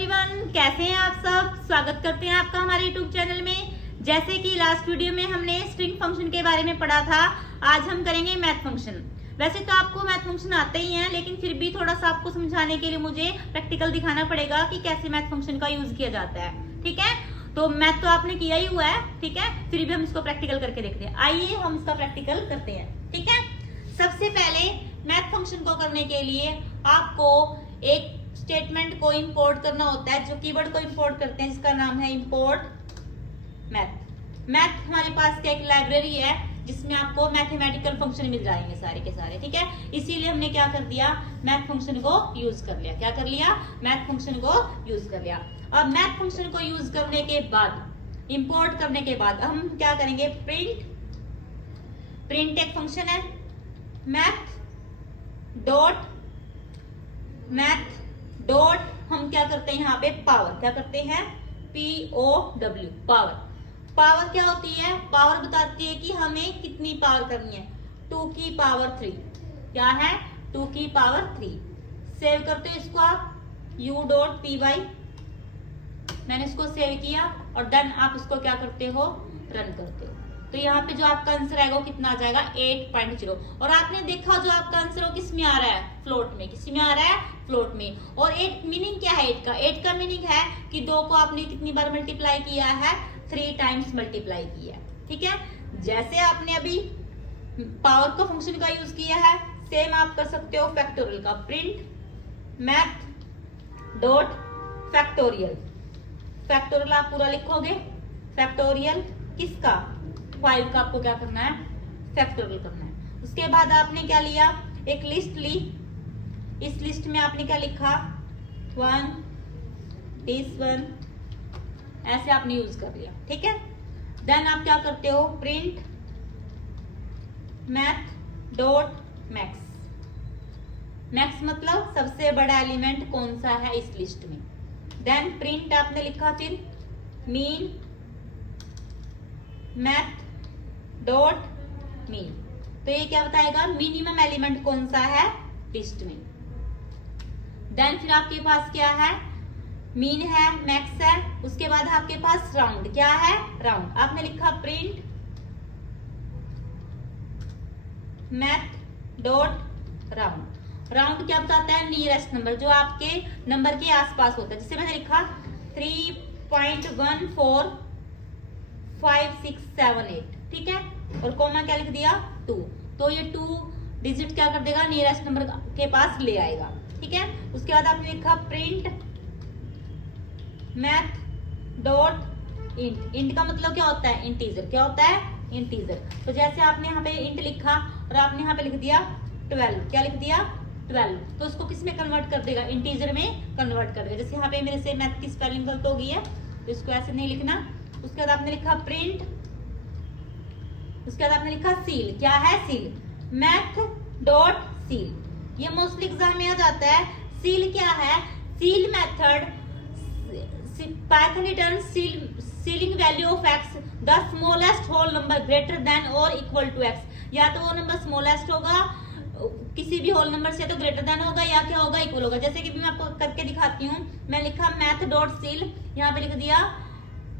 Everyone, कैसे हैं आप सब। स्वागत करते हैं आपका हमारे यूट्यूब चैनल में। जैसे कि लास्ट वीडियो में हमने स्ट्रिंग फंक्शन के बारे में पढ़ा था, आज हम करेंगे मैथ फंक्शन। वैसे तो आपको मैथ फंक्शन आते ही हैं, लेकिन फिर भी थोड़ा सा आपको समझाने के लिए मुझे प्रैक्टिकल दिखाना पड़ेगा कि कैसे मैथ फंक्शन का यूज किया जाता है। ठीक है, तो मैथ तो आपने किया ही हुआ है, ठीक है, फिर भी हम इसको प्रैक्टिकल करके देखते हैं। आइए हम इसका प्रैक्टिकल करते हैं। ठीक है, सबसे पहले मैथ फंक्शन को करने के लिए आपको एक स्टेटमेंट को इंपोर्ट करना होता है, जो कीवर्ड को इंपोर्ट करते हैं जिसका नाम है इंपोर्ट मैथ। मैथ हमारे पास क्या एक लाइब्रेरी है जिसमें आपको मैथमेटिकल फंक्शन मिल जाएंगे सारे के सारे। ठीक है, इसीलिए हमने क्या कर दिया, मैथ फंक्शन को यूज कर लिया। क्या कर लिया, मैथ फंक्शन को यूज कर लिया। अब मैथ फंक्शन को यूज करने के बाद, इंपोर्ट करने के बाद हम क्या करेंगे, प्रिंट एक फंक्शन है, मैथ डॉट हम क्या करते हैं यहाँ पे पावर, क्या करते हैं, POW पावर। पावर क्या होती है, पावर बताती है कि हमें कितनी पावर करनी है, 2 की पावर 3। क्या है, 2 की पावर 3। सेव करते हो इसको आप, u.py, मैंने इसको सेव किया और देन आप इसको क्या करते हो, रन करते हो। तो यहाँ पे जो आपका आंसर आएगा वो कितना आ जाएगा, 8.0। और आपने देखा जो आपका आंसर वो किस में आ रहा है, फ्लोट में। किस में आ रहा है, फ्लोट में। और 8 मीनिंग क्या है, 8 का, 8 का मीनिंग है कि 2 को आपने कितनी बार मल्टीप्लाई किया है, 3 टाइम्स मल्टीप्लाई किया है। ठीक है, जैसे आपने अभी पावर का फंक्शन का यूज किया है, सेम आप कर सकते हो फैक्टोरियल का। Print math dot factorial, factorial आप पूरा लिखोगे। फैक्टोरियल किसका, 5 का आपको क्या करना है, फैक्टोरियल करना है। उसके बाद आपने क्या लिया, एक लिस्ट ली। इस लिस्ट में आपने क्या लिखा, 1 this 1, ऐसे आपने यूज कर लिया। ठीक है, देन आप क्या करते हो, print math dot max. Max मतलब सबसे बड़ा एलिमेंट कौन सा है इस लिस्ट में। देन प्रिंट आपने लिखा फिर मीन मैथ डॉट मीन। तो ये क्या बताएगा, मिनिमम एलिमेंट कौन सा है लिस्ट में। देन फिर आपके पास क्या है, मीन है, मैक्स है। उसके बाद आपके पास राउंड, क्या है, राउंड। आपने लिखा print math dot round. Round क्या बताता है, नियरेस्ट नंबर, जो आपके नंबर के आसपास होता है। जैसे मैंने लिखा 3.145678। ठीक है, और कॉमा क्या लिख दिया, 2। तो ये 2 डिजिट क्या कर देगा, नियरेस्ट नंबर के पास ले आएगा। ठीक है, उसके बाद आपने लिखा print math dot int. Int का मतलब क्या होता है, इंटीजर। क्या होता है, इंटीजर। तो जैसे आपने यहाँ पे इंट लिखा और आपने यहाँ पे लिख दिया 12। क्या लिख दिया, 12। तो उसको किस में कन्वर्ट कर देगा, इंटीजर में कन्वर्ट कर देगा। जैसे यहाँ पे मेरे से मैथ की स्पेलिंग गलत हो गई है, तो इसको ऐसे नहीं लिखना। उसके बाद आपने लिखा प्रिंट, उसके बाद आपने लिखा सील। क्या है, सील, मैथ डॉट सील। ये मोस्टली एग्जाम में आ जाता है। सील क्या है, ceil method, Python return ceiling value of x the smallest whole number greater than और इक्वल टू एक्स। या तो वो नंबर स्मॉलेस्ट होगा किसी भी होल नंबर से, तो ग्रेटर देन होगा, या क्या होगा, इक्वल होगा। जैसे कि मैं आपको करके दिखाती हूँ। मैं लिखा मैथ डॉट सील, यहाँ पे लिख दिया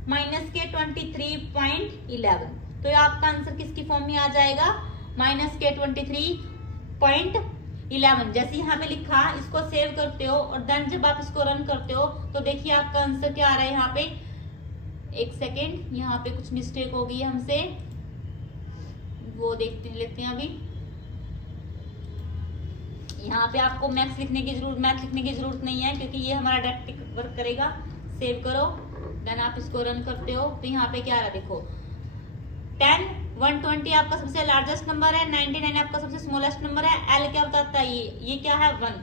-23.11। तो ये आपका आंसर किसकी फॉर्म में आ जाएगा, -23.11। जैसे यहाँ पे लिखा, इसको सेव करते हो और देन जब आप इसको रन करते हो तो देखिए आपका आंसर क्या आ रहा है। यहाँ पे एक सेकेंड, यहाँ पे कुछ मिस्टेक हो गई है हमसे, वो लेते हैं अभी। यहाँ पे आपको मैथ लिखने की जरूरत नहीं है, क्योंकि ये हमारा डायरेक्ट वर्क करेगा। सेव करो, देन आप इसको रन करते हो तो यहाँ पे क्या आ रहा है, देखो 10, 120 आपका सबसे लार्जेस्ट नंबर है, 99 आपका सबसे स्मॉलेस्ट नंबर है। एल क्या बताता है, ये क्या है, 1।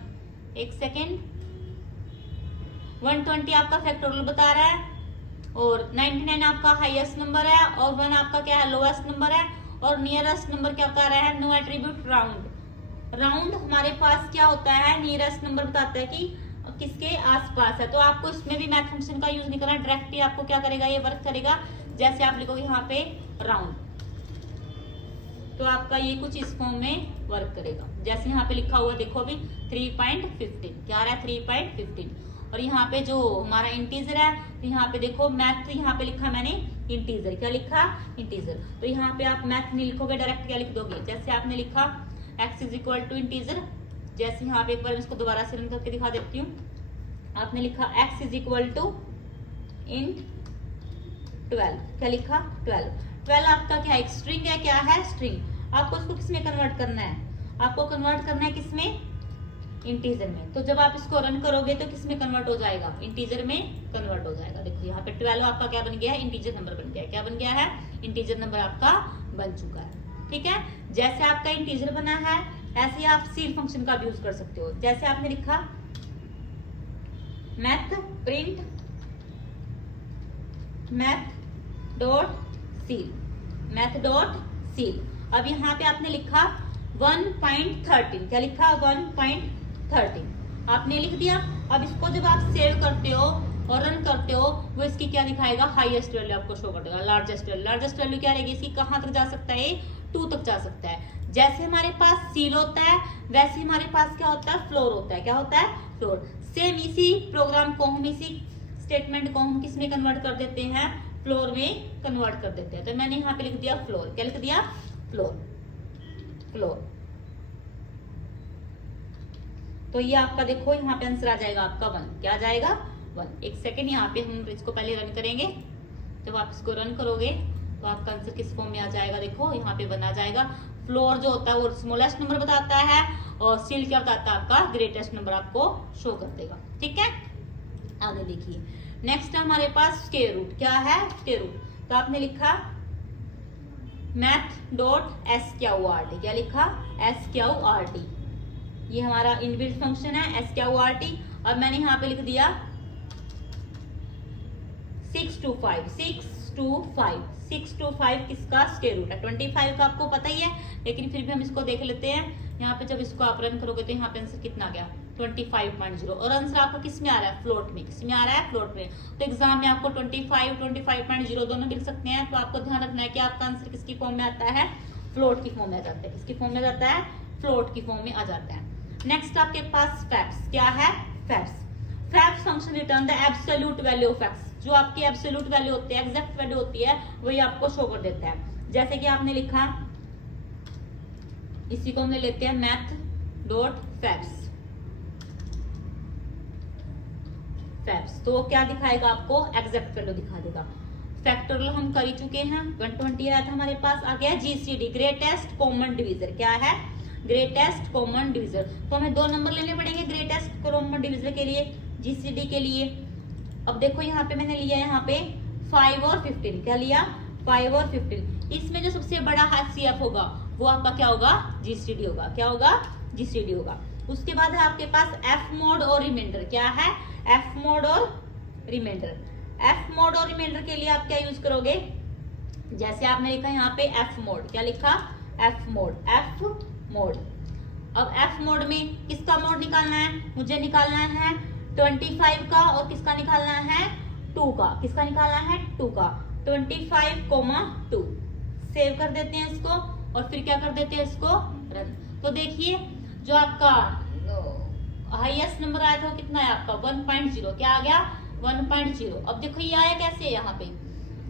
एक सेकेंड, 120 आपका फैक्टोरियल बता रहा है, और 99 आपका हाईएस्ट नंबर है, और 1 आपका क्या है, लोएस्ट नंबर है, और नियरेस्ट नंबर क्या बता रहा है, नो एट्रीब्यूट राउंड। राउंड हमारे पास क्या होता है, नियरेस्ट नंबर बताता है कि किसके आसपास है। तो आपको इसमें भी मैथ फंक्शन का यूज नहीं करना, डायरेक्टली आपको क्या करेगा, ये वर्क करेगा। जैसे आप लिखोगे यहाँ पे राउंड, तो आपका ये कुछ इस फॉर्म में वर्क करेगा। जैसे यहाँ पे लिखा हुआ देखो अभी 3.15, क्या आ रहा है 3.15। और यहाँ पे जो हमारा इंटीजर है, तो यहाँ पे देखो मैथ, तो यहाँ पे लिखा मैंने इंटीजर, क्या लिखा, इंटीजर। तो यहाँ पे आप मैथ नहीं लिखोगे, डायरेक्ट क्या लिख दोगे, जैसे आपने लिखा x is equal to integer, जैसे यहाँ पे एक बार इसको दोबारा से रन करके दिखा देती हूँ। आपने लिखा x is equal to int 12, क्या लिखा 12। 12 आपका क्या है, स्ट्रिंग है, क्या है स्ट्रिंग। आपको इसको किसमें कन्वर्ट करना है, आपको कन्वर्ट करना है किसमें, इंटीजर में। तो जब आप इसको रन करोगे तो किसमें कन्वर्ट हो जाएगा, इंटीजर में कन्वर्ट हो जाएगा। देखो यहाँ पे 12 आपका क्या बन गया है, इंटीजर नंबर बन गया है, क्या बन गया है, इंटीजर नंबर आपका बन चुका है। ठीक है, जैसे आपका इंटीजर बना है ऐसे ही आप सील फंक्शन का भी यूज कर सकते हो। जैसे आपने लिखा math print math dot seal, math dot seal. अब यहाँ पे आपने लिखा 1.13, क्या लिखा 1.13 आपने लिख दिया। अब इसको जब आप सेव करते हो और रन करते हो, वो इसकी क्या दिखाएगा, हाईएस्ट वैल्यू आपको शो कर देगा, लार्जेस्ट वैल्यू। लार्जेस्ट वैल्यू क्या रहेगी इसकी, कहाँ तक जा सकता है, 2 तक जा सकता है। जैसे हमारे पास सील होता है वैसे हमारे पास क्या होता है, फ्लोर होता है, क्या होता है, फ्लोर। सेम इसी प्रोग्राम को हम, इसी स्टेटमेंट को हम किस में कन्वर्ट कर देते हैं, फ्लोर में कन्वर्ट कर देते हैं। तो मैंने यहाँ पे लिख दिया फ्लोर, क्या लिख दिया, फ्लोर, फ्लोर। तो ये आपका देखो यहाँ पे आंसर आ जाएगा आपका 1, क्या आ जाएगा 1। एक सेकेंड, यहाँ पे हम इसको पहले रन करेंगे। जब आप इसको रन करोगे तो आपका आंसर किस फॉर्म में आ जाएगा, देखो यहाँ पे 1 आ जाएगा। फ्लोर जो होता है वो स्मॉलेस्ट नंबर बताता है और सील क्या बताता है, आपका ग्रेटेस्ट नंबर आपको शो कर देगा। ठीक है, आगे देखिए। नेक्स्ट हमारे पास स्क्वायर रूट, क्या है स्क्वायर रूट। तो आपने लिखा मैथ डॉट SQRT, क्या लिखा SQRT, ये हमारा इनबिल्ट फंक्शन है SQRT। अब मैंने यहाँ पे लिख दिया 625 किसका स्क्वायर रूट है, 25 का आपको पता ही है, लेकिन फिर भी हम इसको देख लेते हैं। यहाँ पे जब इसको आप रन करोगे तो यहाँ पे आंसर कितना गया, 25.0। और आंसर आपका किस में आ रहा है, फ्लोट में, किस में आ रहा है, फ्लोट में। तो एग्जाम में आपको 25.0 दोनों मिल सकते हैं। तो आपको ध्यान रखना है कि आपका आंसर किसकी फॉर्म में आता है, फ्लोट की फॉर्म में आ जाता है। किसकी फॉर्म में जाता है, फ्लोट की फॉर्म में आ जाता है। नेक्स्ट आपके पास फैक्ट्स, क्या है facts. Facts function return the absolute value of facts, जो आपकी एब्सोल्यूट वैल्यू होती है, एग्जैक्ट वैल्यू होती है, वही आपको शो कर देता है। जैसे कि आपने लिखा, इसी को हमने लेते हैं मैथ डॉट फैक्ट्स, फैक्ट्स। तो क्या दिखाएगा आपको, एग्जैक्ट वैल्यू दिखा देगा। फैक्टोरियल हम कर ही चुके हैं, 120 आया था हमारे पास। आ गया GCD, ग्रेटेस्ट कॉमन डिवीजर, क्या है ग्रेटेस्ट कॉमन डिवीजर। तो हमें 2 नंबर लेने पड़ेंगे ग्रेटेस्ट कॉमन डिवीजर के लिए, GCD के लिए। अब देखो यहाँ पे मैंने लिया यहाँ पे 5 और 15, क्या लिया 5 और 15। इसमें जो सबसे बड़ा HCF होगा वो आपका क्या होगा, GCD होगा, क्या होगा, GCD होगा। उसके बाद है आपके पास F मोड और रिमाइंडर, क्या है F मोड और रिमाइंडर। F मोड और रिमाइंडर के लिए आप क्या यूज करोगे, जैसे आपने लिखा यहाँ पे F मोड, क्या लिखा F मोड, F मोड। अब F मोड में किसका मोड निकालना है, मुझे निकालना है 25 का, और किसका निकालना है 2 का, किसका निकालना है 2 का, 25,2। सेव कर देते हैं इसको और फिर क्या कर देते हैं इसको रन। तो देखिए जो आपका हाईएस्ट नंबर आया था वो कितना है आपका 1.0, क्या आ गया 1.0। अब देखो ये आया कैसे, यहाँ पे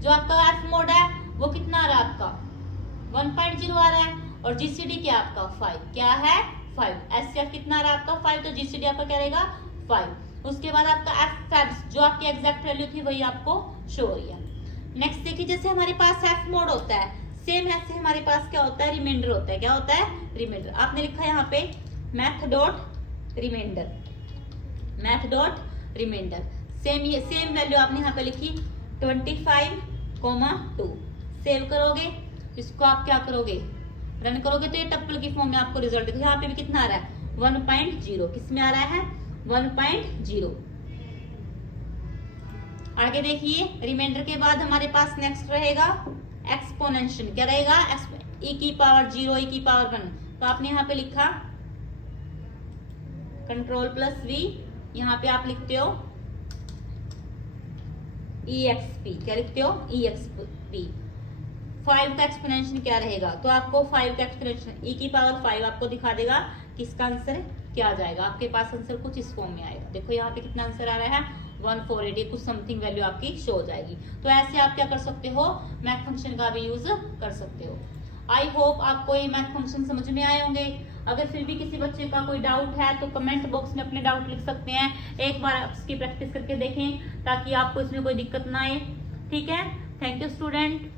जो आपका F मोड है वो कितना आ रहा है आपका 1.0 आ रहा है, और GCD क्या आपका 5, क्या है 5। SCF कितना आ रहा है आपका 5, तो GCD आपका क्या रहेगा 5। उसके बाद आपका F फैक्ट्स, जो आपकी एग्जैक्ट वैल्यू थी वही आपको शो हो रही है। नेक्स्ट देखिए, जैसे हमारे पास F मोड होता है, सेम ऐसे हमारे पास क्या होता है, रिमाइंडर होता है, क्या होता है रिमाइंडर। आपने लिखा है यहाँ पे math dot remainder, math dot remainder. Same value आपने यहाँ पे लिखी 25,2। सेव करोगे, इसको आप क्या करोगे रन करोगे तो ये टप्पल की फॉर्म में आपको रिजल्ट देखो। यहाँ पे भी कितना आ रहा है 1.0, किस में आ रहा है 1.0। आगे देखिए, रिमाइंडर के बाद हमारे पास नेक्स्ट रहेगा एक्सपोनेंशियल, क्या रहेगा e की पावर 0 e की पावर 1। तो आपने यहाँ पे लिखा Ctrl+V, यहाँ पे आप लिखते हो EXP, क्या लिखते हो EXP। 5 का एक्सपोनेंशियल क्या रहेगा, तो आपको 5 का एक्सपोनेंशियल e की पावर 5 आपको दिखा देगा किसका आंसर क्या आ जाएगा, आपके पास आंसर कुछ इस फॉर्म में आएगा। देखो यहाँ पे कितना आंसर आ रहा है 148, कुछ समथिंग वैल्यू आपकी शो हो जाएगी। तो ऐसे आप क्या कर सकते हो, मैथ फंक्शन का भी यूज कर सकते हो। आई होप आपको ये मैथ फंक्शन समझ में आए होंगे। अगर फिर भी किसी बच्चे का कोई डाउट है तो कमेंट बॉक्स में अपने डाउट लिख सकते हैं। एक बार आप इसकी प्रैक्टिस करके देखें ताकि आपको इसमें कोई दिक्कत ना आए। ठीक है, थैंक यू स्टूडेंट।